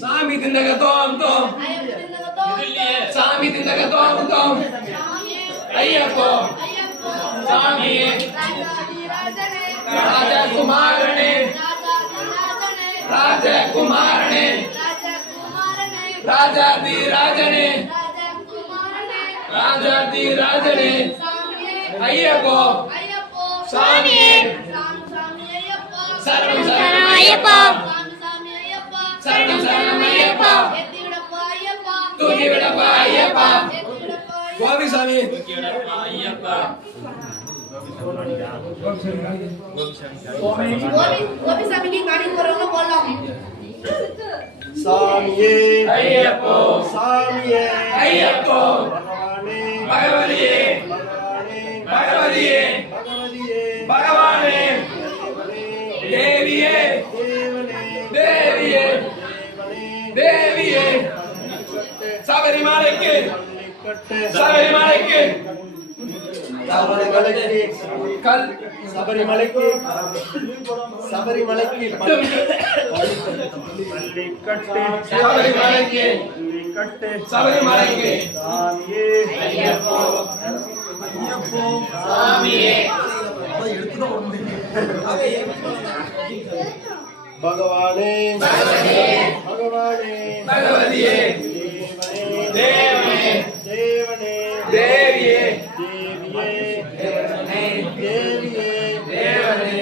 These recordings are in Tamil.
சாமி திண்டக தோம் தோம் சாமி திண்டக தோம் தோம் ஐயப்போ சாமி ராஜகுமாரனே ராஜகுமாரனே ராஜாதி ராஜனே ராஜாதி ராஜனே ஐயப்போ சாமி சரணம் சரணம் ஐயப்பா சரணம் சரணம் ஐயப்பா தூக்கி விடப்பா ஐயப்பா கோபி சாமி தூக்கி விடப்பா ஐயப்பா கோபி சாமி की गाड़ी करोगे बोलो சாமியே ஐயப்போ சாமியே ஐயப்போ பகவானே பகவதியே பகவதியே பகவானே தேவியே தேவியே தேவியே சபரிமலைக்கு சபரிமலைக்கு கல் சபரிமலைக்கு சபரிமலைக்கு சபரிமலைக்கு சபரிமலைக்கு சாமியே ஐயப்போ ஐயப்போ சாமியே பகவானே பகவானே பகவதியே தேவனே தேவனே தேவியே தேவியே தேவியே தேவனே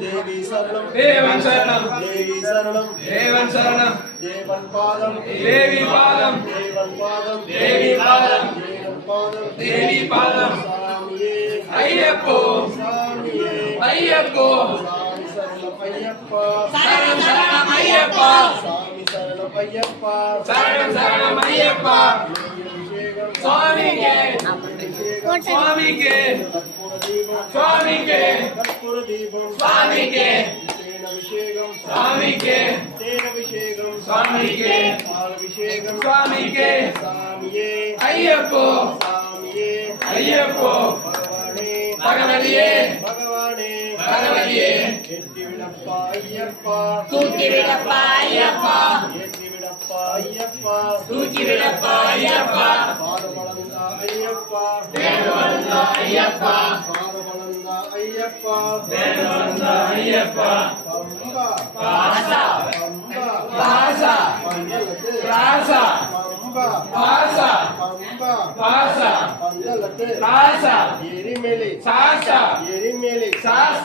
தேவி சரணம் தேவன் சரணம் தேவி சரணம் தேவன் சரணம் தேவன் பாதம் தேவி பாதம் தேவன் பாதம் தேவி பாதம் தேவன் பாதம் தேவி பாதம் சாமியே ஐயப்போ சாமியே ஐயப்போ சாமி சரணம் ஐயப்பா சரணம் சரணம் ஐயப்பா சாமி சரணம் ஐயப்பா சரணம் சரணம் ஐயப்பா அபிஷேகம் சுவாமிக்கு சுவாமிக்கு சுவாமிக்கு கற்பூர தீபம் சுவாமிக்கு தேனாபிஷேகம் சுவாமிக்கு தேனாபிஷேகம் சுவாமிக்கு பாலாபிஷேகம் சுவாமிக்கு சாமியே ஐயப்போ சாமியே ஐயப்போ பகவானே பகவதியே பகவானே பகவதியே ஏற்றி விடப்பா ஐயப்பா தூக்கி விடப்பா ஐயப்பா ஏற்றி விடப்பா ஐயப்பா தூக்கி விடப்பா ஐயப்பா பாதமளந்தா ஐயப்பா வேணுவந்தா ஐயப்பா பாதமளந்தா ஐயப்பா வேணுவந்தா ஐயப்பா பம்பா பாசா பம்பா பாசா பந்தலத்து ராசா பம்பா பாசா பம்பா பாசா பந்தலத்து ராசா எரிமேலி சாசா எரிமேலி சாஸ்